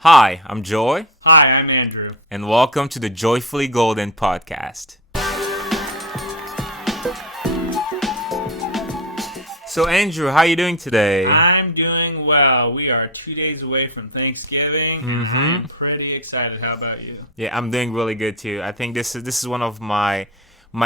Hi, I'm Joy, Hi, I'm Andrew. and welcome to the Joyfully Golden podcast. So, Andrew, how are you doing today? I'm doing well. We are 2 days away from Thanksgiving, and I Mm-hmm. am pretty excited. How about you? Yeah, I'm doing really good too. I think this is one of my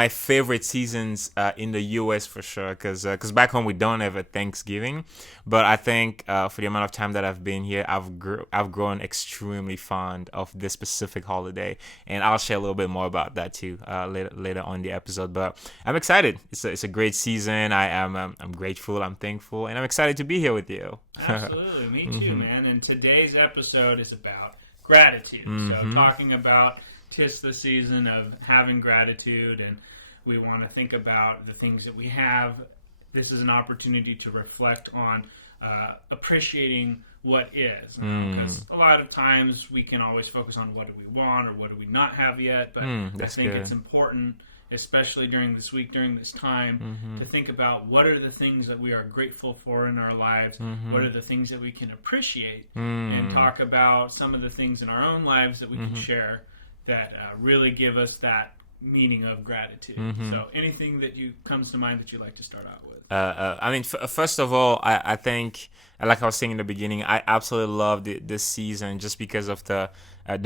favorite seasons in the U.S. for sure, because back home we don't have a Thanksgiving, but I think for the amount of time that I've been here, I've grown extremely fond of this specific holiday, and I'll share a little bit more about that too later on in the episode. But I'm excited. It's a great season. I'm grateful. I'm thankful, and I'm excited to be here with you. Absolutely, me too, Mm-hmm. man. And today's episode is about gratitude. So, Mm-hmm. talking about tis the season of having gratitude, and we want to think about the things that we have. This is an opportunity to reflect on appreciating what is. Because a lot of times we can always focus on what do we want or what do we not have yet, but I That's think it's good. important, especially during this week, during this time, Mm-hmm. to think about what are the things that we are grateful for in our lives, what Mm-hmm. are the things that we can appreciate, and Mm. talk about some of the things in our own lives that we can Mm-hmm. share that really give us that meaning of gratitude. Mm-hmm. So, anything that you comes to mind that you'd like to start out with? I mean, first of all, I think, like I was saying in the beginning, I absolutely love this season just because of the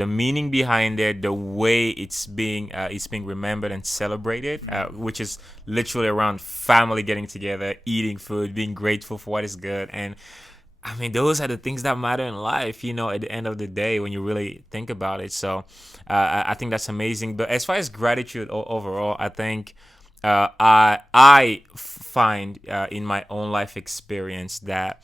meaning behind it, the way it's being remembered and celebrated, which is literally around family getting together, eating food, being grateful for what is good, and I mean, those are the things that matter in life, at the end of the day when you really think about it. So I think that's amazing. But as far as gratitude overall, I think I find in my own life experience that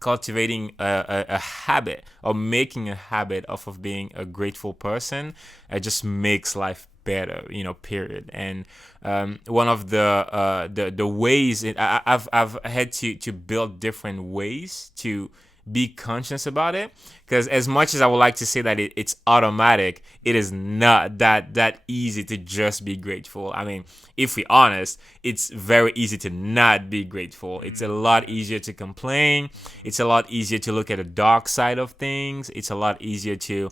cultivating a habit or making a habit of being a grateful person just makes life better, period. And one of the ways I've had to build different ways to be conscious about it, because as much as I would like to say that it's automatic, it is not that easy to just be grateful. I mean, if we're honest, it's very easy to not be grateful. It's a lot Yeah. easier to complain. It's a lot easier to look at the dark side of things. It's a lot easier to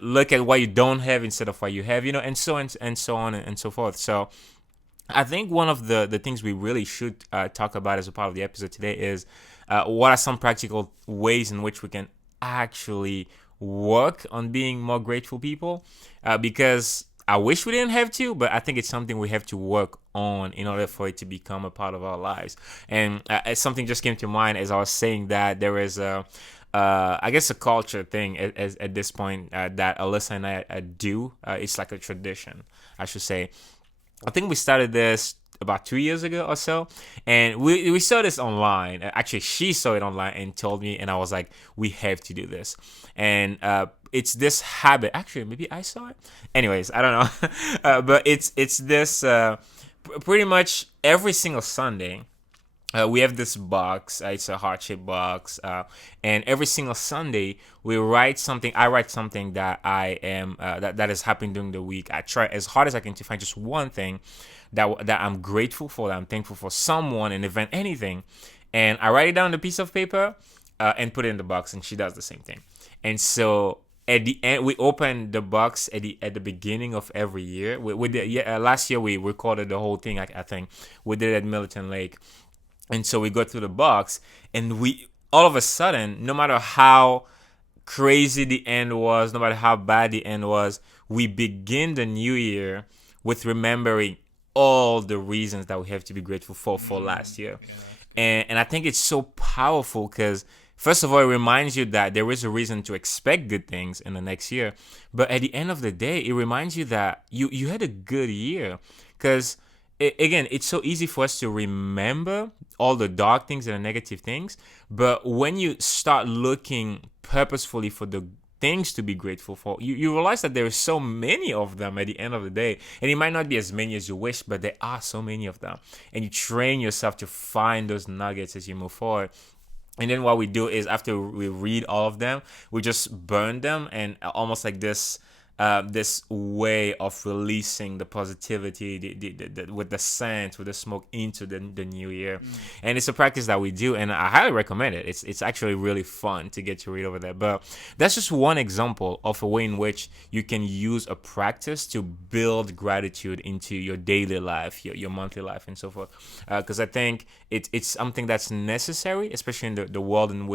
look at what you don't have instead of what you have, and so on and so forth. So I think one of the things we really should talk about as a part of the episode today is what are some practical ways in which we can actually work on being more grateful people, because I wish we didn't have to, but I think it's something we have to work on in order for it to become a part of our lives. And something just came to mind as I was saying that there is I guess a culture thing at this point that Alyssa and I do. It's like a tradition, I should say. I think we started this about 2 years ago or so, and we saw this online. Actually, she saw it online and told me, and I was like, we have to do this. And it's this habit. Actually, maybe I saw it. Anyways, I don't know, but it's this pretty much every single Sunday. We have this box. It's a heart-shaped box, and every single Sunday we write something. I write something that I am that is happening during the week. I try as hard as I can to find just one thing that I'm grateful for, that I'm thankful for, someone, an event, anything, and I write it down on a piece of paper and put it in the box. And she does the same thing. And so at the end, we open the box at the beginning of every year. We did, yeah, last year we recorded the whole thing. I think we did it at Militant Lake, and so we go through the box, and we all of a sudden, no matter how crazy the end was, no matter how bad the end was, we begin the new year with remembering all the reasons that we have to be grateful for last year. Yeah, that's good. And I think it's so powerful because, first of all, it reminds you that there is a reason to expect good things in the next year. But at the end of the day, it reminds you that you had a good year. Because, again, it's so easy for us to remember all the dark things and the negative things. But when you start looking purposefully for the things to be grateful for, you realize that there are so many of them at the end of the day. And it might not be as many as you wish, but there are so many of them. And you train yourself to find those nuggets as you move forward. And then what we do is, after we read all of them, we just burn them, and almost like this this way of releasing the positivity with the scent, with the smoke into the new year. And it's a practice that we do, and I highly recommend it. It's actually really fun to get to read over that. But that's just one example of a way in which you can use a practice to build gratitude into your daily life, your monthly life, and so forth. Because I think it's something that's necessary, especially in the world in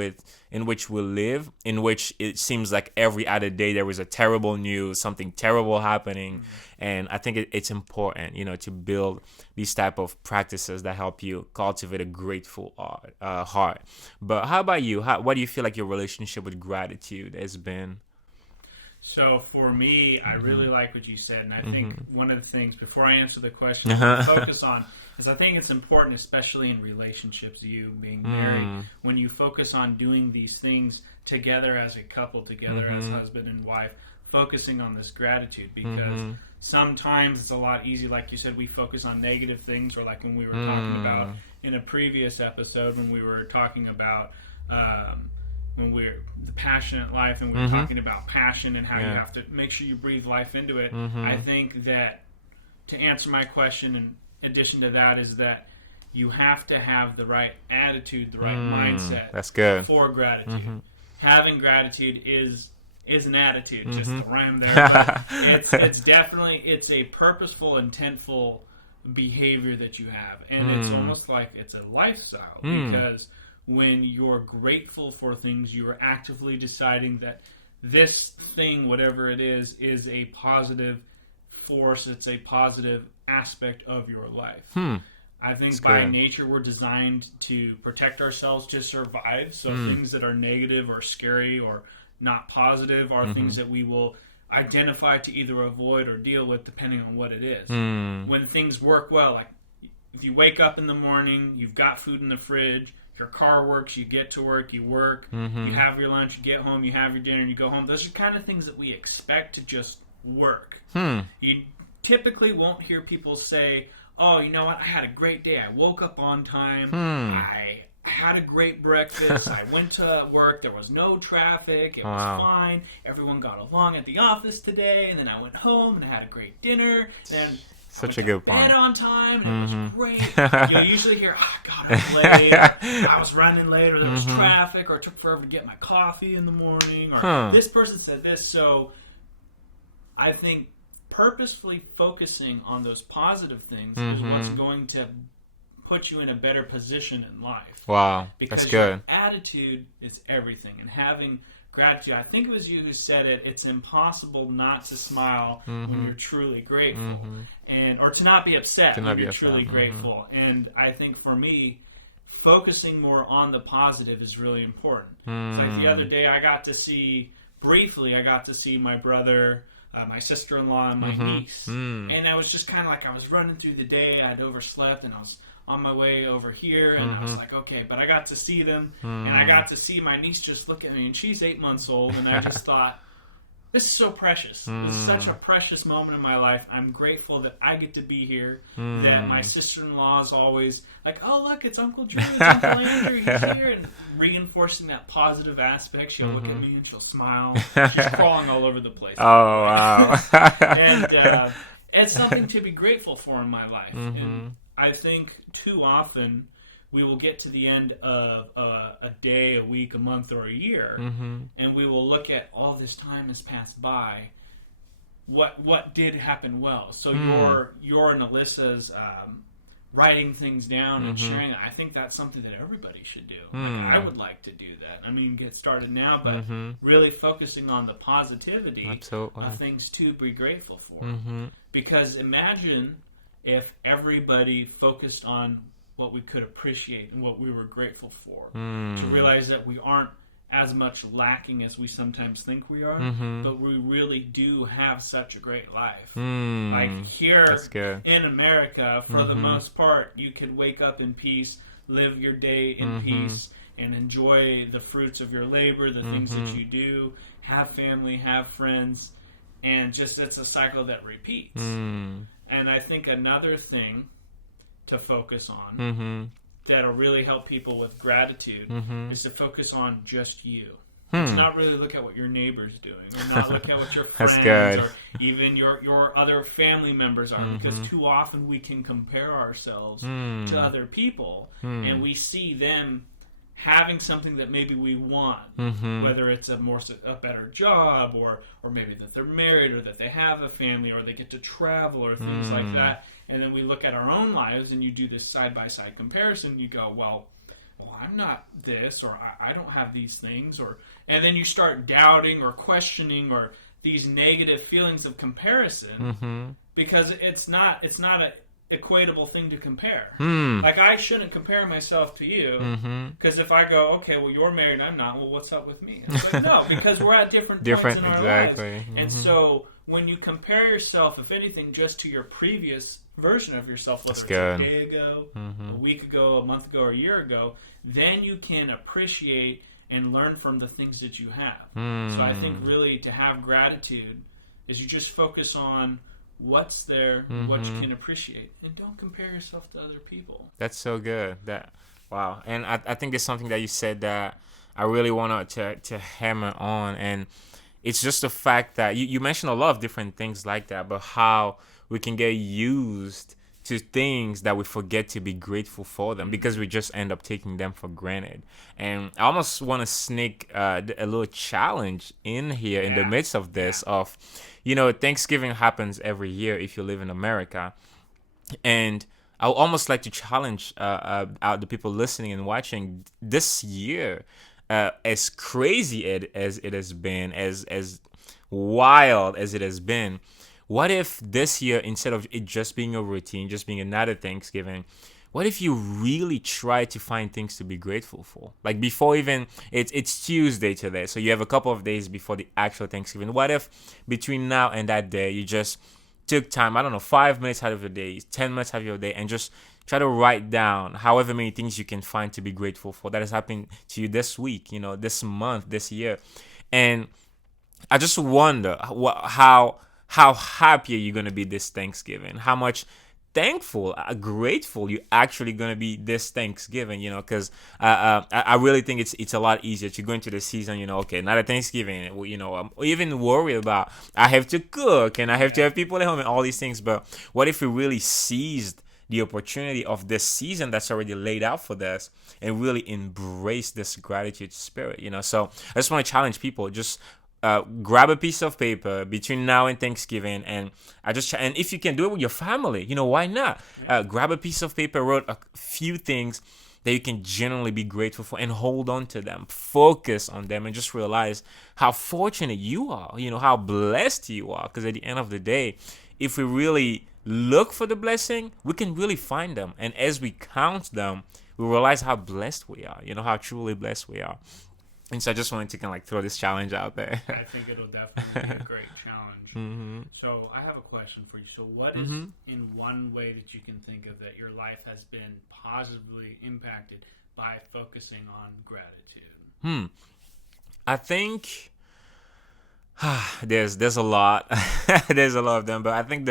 which we live, in which it seems like every other day there is a terrible news, something terrible happening. And I think it's important, to build these type of practices that help you cultivate a grateful heart. But how about you? What do you feel like your relationship with gratitude has been? So for me, I really like what you said, and I think one of the things, before I answer the question, I focus on is I think it's important, especially in relationships, you being married, when you focus on doing these things together as a couple, together as husband and wife, focusing on this gratitude, because sometimes it's a lot easier, like you said, we focus on negative things, or like when we were talking about in a previous episode, when we were talking about when we're the passionate life, and we were talking about passion and how you have to make sure you breathe life into it. I think that to answer my question, in addition to that, is that you have to have the right attitude, the right mindset. That's good. For gratitude. Having gratitude is an attitude, just to rhyme there. But it's definitely, it's a purposeful, intentful behavior that you have, and it's almost like it's a lifestyle, because when you're grateful for things, you are actively deciding that this thing, whatever it is a positive force, it's a positive aspect of your life. I think by nature we're designed to protect ourselves, to survive. So things that are negative or scary or not positive are things that we will identify to either avoid or deal with, depending on what it is. When things work well, like if you wake up in the morning, you've got food in the fridge, your car works, you get to work, you work, you have your lunch, you get home, you have your dinner, and you go home. Those are kind of things that we expect to just work. You typically won't hear people say, oh, you know what, I had a great day. I woke up on time. I had a great breakfast. I went to work. There was no traffic. It was fine. Everyone got along at the office today. And then I went home and I had a great dinner. Then such a good point. Bed on time, and it was great. You usually hear, God, I was late, or, I was running late, or there was traffic, or it took forever to get my coffee in the morning, or this person said this. So I think purposefully focusing on those positive things is what's going to put you in a better position in life. Wow, because that's good. Your attitude is everything, and having gratitude. I think it was you who said it. It's impossible not to smile when you're truly grateful, and or to not be upset when you're truly grateful. And I think for me, focusing more on the positive is really important. It's like the other day, I got to see my brother, my sister-in-law, and my niece, and I was just kind of like, I was running through the day. I'd overslept, and I was on my way over here, and I was like, okay, but I got to see them, and I got to see my niece just look at me, and she's 8 months old, and I just thought, this is so precious. This is such a precious moment in my life. I'm grateful that I get to be here, that my sister-in-law is always like, oh, look, it's Uncle Drew, it's Uncle Andrew, he's here, and reinforcing that positive aspect. She'll look at me, and she'll smile. She's crawling all over the place. Oh, wow. And it's something to be grateful for in my life. And I think too often we will get to the end of a day, a week, a month, or a year, and we will look at all this time has passed by. What did happen well? So your and Alyssa's writing things down and sharing it. I think that's something that everybody should do. I would like to do that. I mean, get started now, but really focusing on the positivity of things to be grateful for. Because imagine if everybody focused on what we could appreciate and what we were grateful for, to realize that we aren't as much lacking as we sometimes think we are, but we really do have such a great life. Like here in America, for the most part, you could wake up in peace, live your day in peace, and enjoy the fruits of your labor, the things that you do, have family, have friends, and just it's a cycle that repeats. And I think another thing to focus on that'll really help people with gratitude is to focus on just you. It's not really look at what your neighbor's doing, or not look at what your That's friends good. or even your other family members are, because too often we can compare ourselves to other people, and we see them having something that maybe we want, whether it's a better job, or maybe that they're married, or that they have a family, or they get to travel, or things like that. And then we look at our own lives, and you do this side by side comparison. You go, well, I'm not this, or I don't have these things, and then you start doubting or questioning, or these negative feelings of comparison, because it's not a equatable thing to compare. Like, I shouldn't compare myself to you, because if I go, okay, well, you're married and I'm not, well, what's up with me? It's like, no, because we're at different points in our lives. And so when you compare yourself, if anything, just to your previous version of yourself, whether it's a day ago, a week ago, a month ago, or a year ago, then you can appreciate and learn from the things that you have. So I think really to have gratitude is you just focus on what's there, what you can appreciate, and don't compare yourself to other people. That's so good. Wow. And I think there's something that you said that I really want to hammer on, and it's just the fact that you mentioned a lot of different things like that, but how we can get used to things that we forget to be grateful for them because we just end up taking them for granted. And I almost want to sneak a little challenge in here in the midst of this of, Thanksgiving happens every year if you live in America. And I would almost like to challenge out the people listening and watching this year, as crazy as it has been, as wild as it has been. What if this year, instead of it just being a routine, just being another Thanksgiving, what if you really try to find things to be grateful for? Like before even, it's Tuesday today, so you have a couple of days before the actual Thanksgiving. What if between now and that day, you just took time, 5 minutes out of your day, 10 minutes out of your day, and just try to write down however many things you can find to be grateful for that has happened to you this week, this month, this year. And I just wonder how happy are you going to be this Thanksgiving? How much thankful, grateful you actually going to be this Thanksgiving, because I really think it's a lot easier to go into the season, okay, not a Thanksgiving, I'm even worried about I have to cook and I have to have people at home and all these things. But what if we really seized the opportunity of this season that's already laid out for us and really embrace this gratitude spirit, So I just want to challenge people, just grab a piece of paper between now and Thanksgiving, and and if you can do it with your family, why not? Grab a piece of paper, wrote a few things that you can genuinely be grateful for, and hold on to them, focus on them, and just realize how fortunate you are, how blessed you are. Because at the end of the day, if we really look for the blessing, we can really find them, and as we count them, we realize how blessed we are, how truly blessed we are. And so I just wanted to kind of throw this challenge out there. I think it'll definitely be a great challenge. So I have a question for you. So what is in one way that you can think of that your life has been positively impacted by focusing on gratitude? I think there's a lot. There's a lot of them, but I think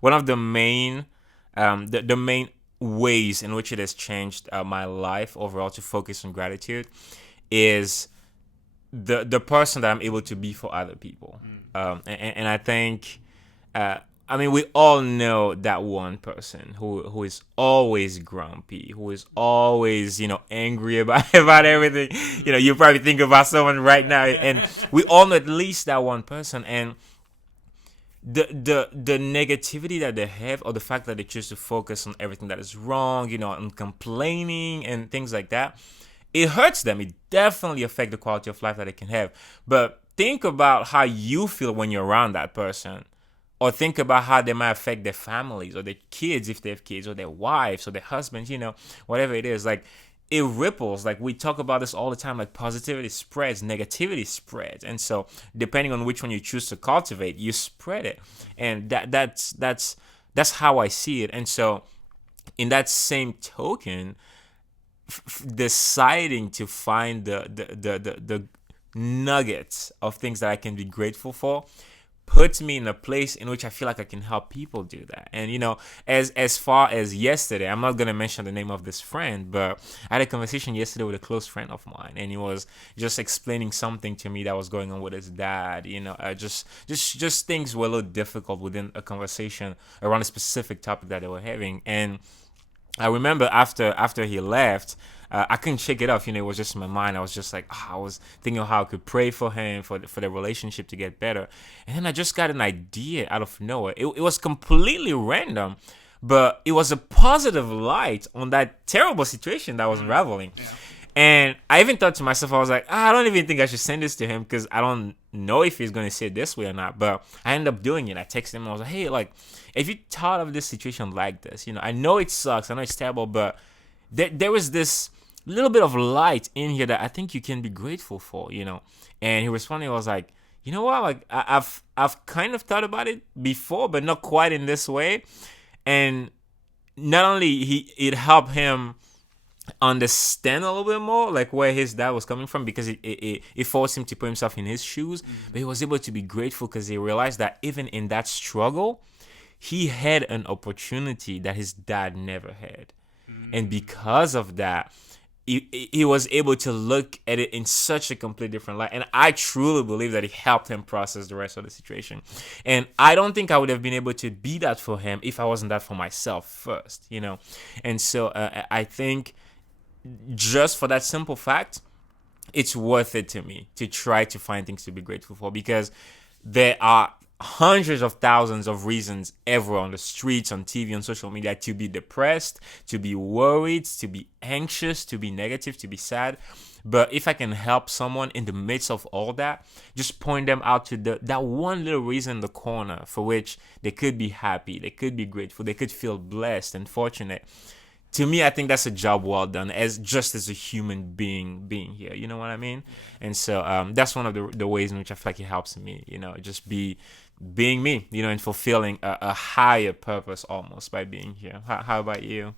one of the main the main ways in which it has changed my life overall to focus on gratitude is the person that I'm able to be for other people. And I think, we all know that one person who is always grumpy, who is always, angry about everything. You probably think about someone right now, and we all know at least that one person. And the negativity that they have, or the fact that they choose to focus on everything that is wrong, on complaining and things like that, it hurts them. It definitely affects the quality of life that they can have. But think about how you feel when you're around that person. Or think about how they might affect their families, or their kids if they have kids, or their wives, or their husbands, whatever it is. Like, it ripples. Like, we talk about this all the time. Like, positivity spreads, negativity spreads. And so, depending on which one you choose to cultivate, you spread it. And that's how I see it. And so, in that same token, deciding to find the nuggets of things that I can be grateful for puts me in a place in which I feel like I can help people do that. And as far as yesterday, I'm not gonna mention the name of this friend, but I had a conversation yesterday with a close friend of mine, and he was just explaining something to me that was going on with his dad. Just things were a little difficult within a conversation around a specific topic that they were having. And I remember after he left, I couldn't shake it off. It was just in my mind. I was just like, I was thinking of how I could pray for him, for the relationship to get better. And then I just got an idea out of nowhere. It was completely random, but it was a positive light on that terrible situation that was unraveling. Yeah. And I even thought to myself, I was like, I don't even think I should send this to him because I don't know if he's going to say it this way or not. But I ended up doing it. I texted him. I was like, hey, if you thought of this situation like this, I know it sucks. I know it's terrible, but there was this little bit of light in here that I think you can be grateful for, And he responded. I was like, you know what? I've kind of thought about it before, but not quite in this way. And not only it helped him understand a little bit more where his dad was coming from, because it forced him to put himself in his shoes, but he was able to be grateful because he realized that even in that struggle he had an opportunity that his dad never had. And because of that, he was able to look at it in such a completely different light. And I truly believe that it helped him process the rest of the situation. And I don't think I would have been able to be that for him if I wasn't that for myself first, And so I think just for that simple fact, it's worth it to me to try to find things to be grateful for, because there are hundreds of thousands of reasons everywhere on the streets, on TV, on social media to be depressed, to be worried, to be anxious, to be negative, to be sad. But if I can help someone in the midst of all that, just point them out to that one little reason in the corner for which they could be happy, they could be grateful, they could feel blessed and fortunate. To me, I think that's a job well done, as a human being here. You know what I mean? And so that's one of the ways in which I feel like it helps me, just being me, and fulfilling a higher purpose almost by being here. How about you?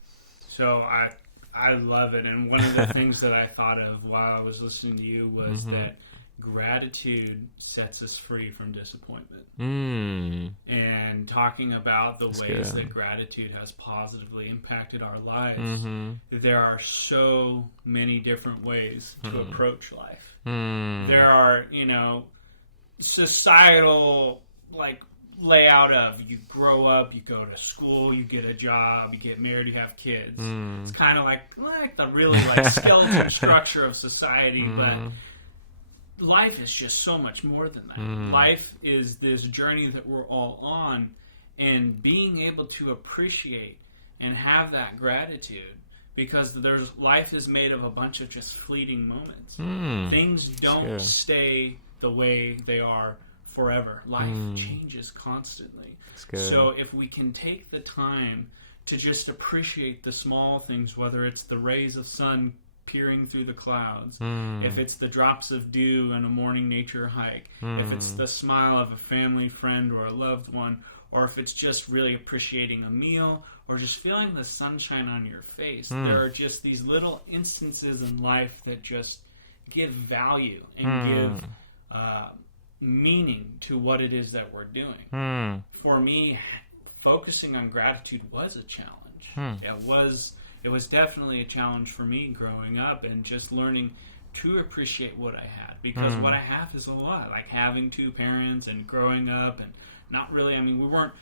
So I love it. And one of the things that I thought of while I was listening to you was that gratitude sets us free from disappointment. And talking about the ways that gratitude has positively impacted our lives, there are so many different ways to approach life. There are, societal layout of you grow up, you go to school, you get a job, you get married, you have kids. It's kind of like the really skeleton structure of society, but life is just so much more than that. Life is this journey that we're all on, and being able to appreciate and have that gratitude, because life is made of a bunch of just fleeting moments. Things don't stay the way they are forever. Life changes constantly. So if we can take the time to just appreciate the small things, whether it's the rays of sun peering through the clouds, if it's the drops of dew on a morning nature hike, if it's the smile of a family friend or a loved one, or if it's just really appreciating a meal, or just feeling the sunshine on your face. There are just these little instances in life that just give value and give meaning to what it is that we're doing. For me, focusing on gratitude was a challenge. It was definitely a challenge for me growing up, and just learning to appreciate what I had, because what I have is a lot. Like having two parents and growing up, and not really, I mean, we weren't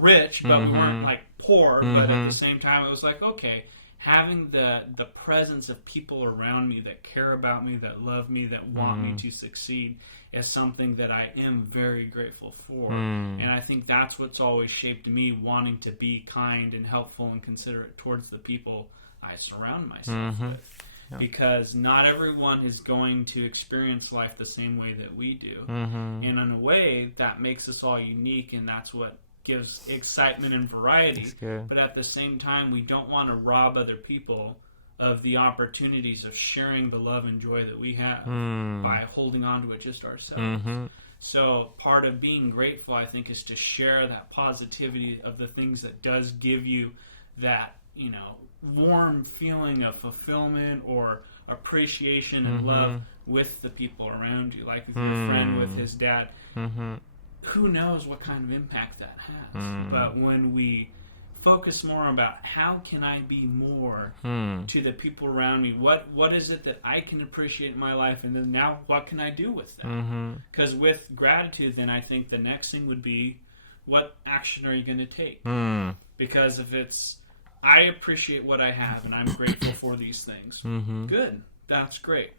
rich, but we weren't poor, but at the same time it was okay, having the presence of people around me that care about me, that love me, that want me to succeed, is something that I am very grateful for. And I think that's what's always shaped me, wanting to be kind and helpful and considerate towards the people I surround myself with. Yeah. Because not everyone is going to experience life the same way that we do. And in a way, that makes us all unique, and that's what gives excitement and variety. But at the same time, we don't want to rob other people of the opportunities of sharing the love and joy that we have by holding on to it just ourselves. So part of being grateful, I think, is to share that positivity of the things that does give you that, warm feeling of fulfillment or appreciation and love with the people around you, like with your friend with his dad. who knows what kind of impact that has. But when we focus more about how can I be more to the people around me, what is it that I can appreciate in my life, and then now what can I do with that? Because with gratitude, then I think the next thing would be, what action are you going to take? Because if it's, I appreciate what I have and I'm grateful for these things, good, that's great.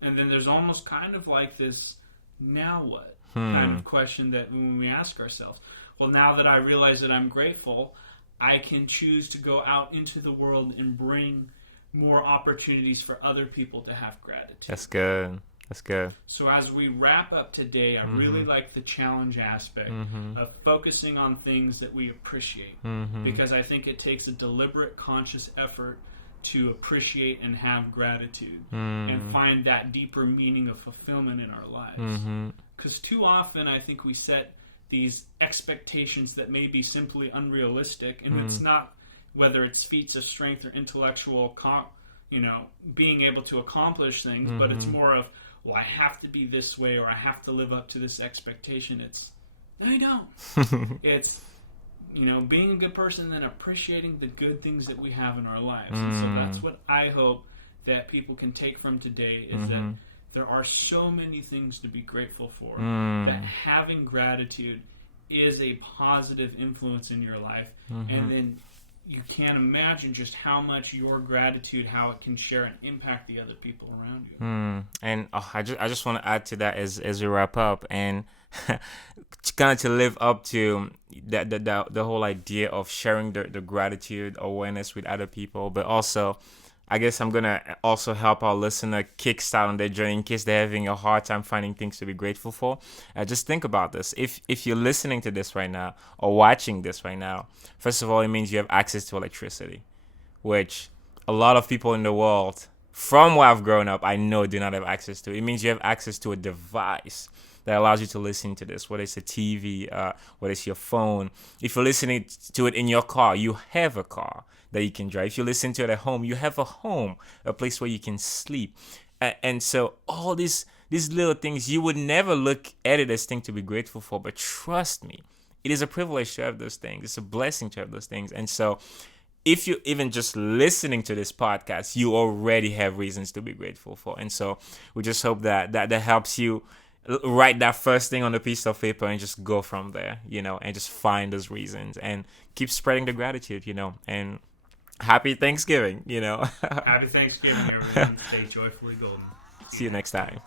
And then there's almost kind of like this, now what kind of question that when we ask ourselves, well, now that I realize that I'm grateful, I can choose to go out into the world and bring more opportunities for other people to have gratitude. That's good. That's good. So as we wrap up today, I really like the challenge aspect of focusing on things that we appreciate, because I think it takes a deliberate, conscious effort to appreciate and have gratitude and find that deeper meaning of fulfillment in our lives. Because too often I think we set these expectations that may be simply unrealistic, and it's not, whether it's feats of strength or intellectual being able to accomplish things, but it's more of, well, I have to be this way, or I have to live up to this expectation. It's, no, you don't. It's, being a good person and appreciating the good things that we have in our lives. And so that's what I hope that people can take from today, is that there are so many things to be grateful for, that having gratitude is a positive influence in your life. And then you can't imagine just how much your gratitude, how it can share and impact the other people around you. And I just want to add to that as we wrap up, and kind of to live up to the whole idea of sharing the gratitude awareness with other people, but also, I guess I'm going to also help our listener kickstart on their journey in case they're having a hard time finding things to be grateful for. Just think about this. If you're listening to this right now or watching this right now, first of all, it means you have access to electricity, which a lot of people in the world, from where I've grown up, I know do not have access to. It means you have access to a device that allows you to listen to this, whether it's a TV, whether it's your phone. If you're listening to it in your car, you have a car that you can drive. If you listen to it at home, you have a home, a place where you can sleep. And so all these little things, you would never look at it as things to be grateful for, but trust me, it is a privilege to have those things. It's a blessing to have those things. And so if you're even just listening to this podcast, you already have reasons to be grateful for. And so we just hope that helps you write that first thing on a piece of paper and just go from there, and just find those reasons and keep spreading the gratitude, and happy Thanksgiving, Happy Thanksgiving, everyone. Stay joyfully golden. See you next time.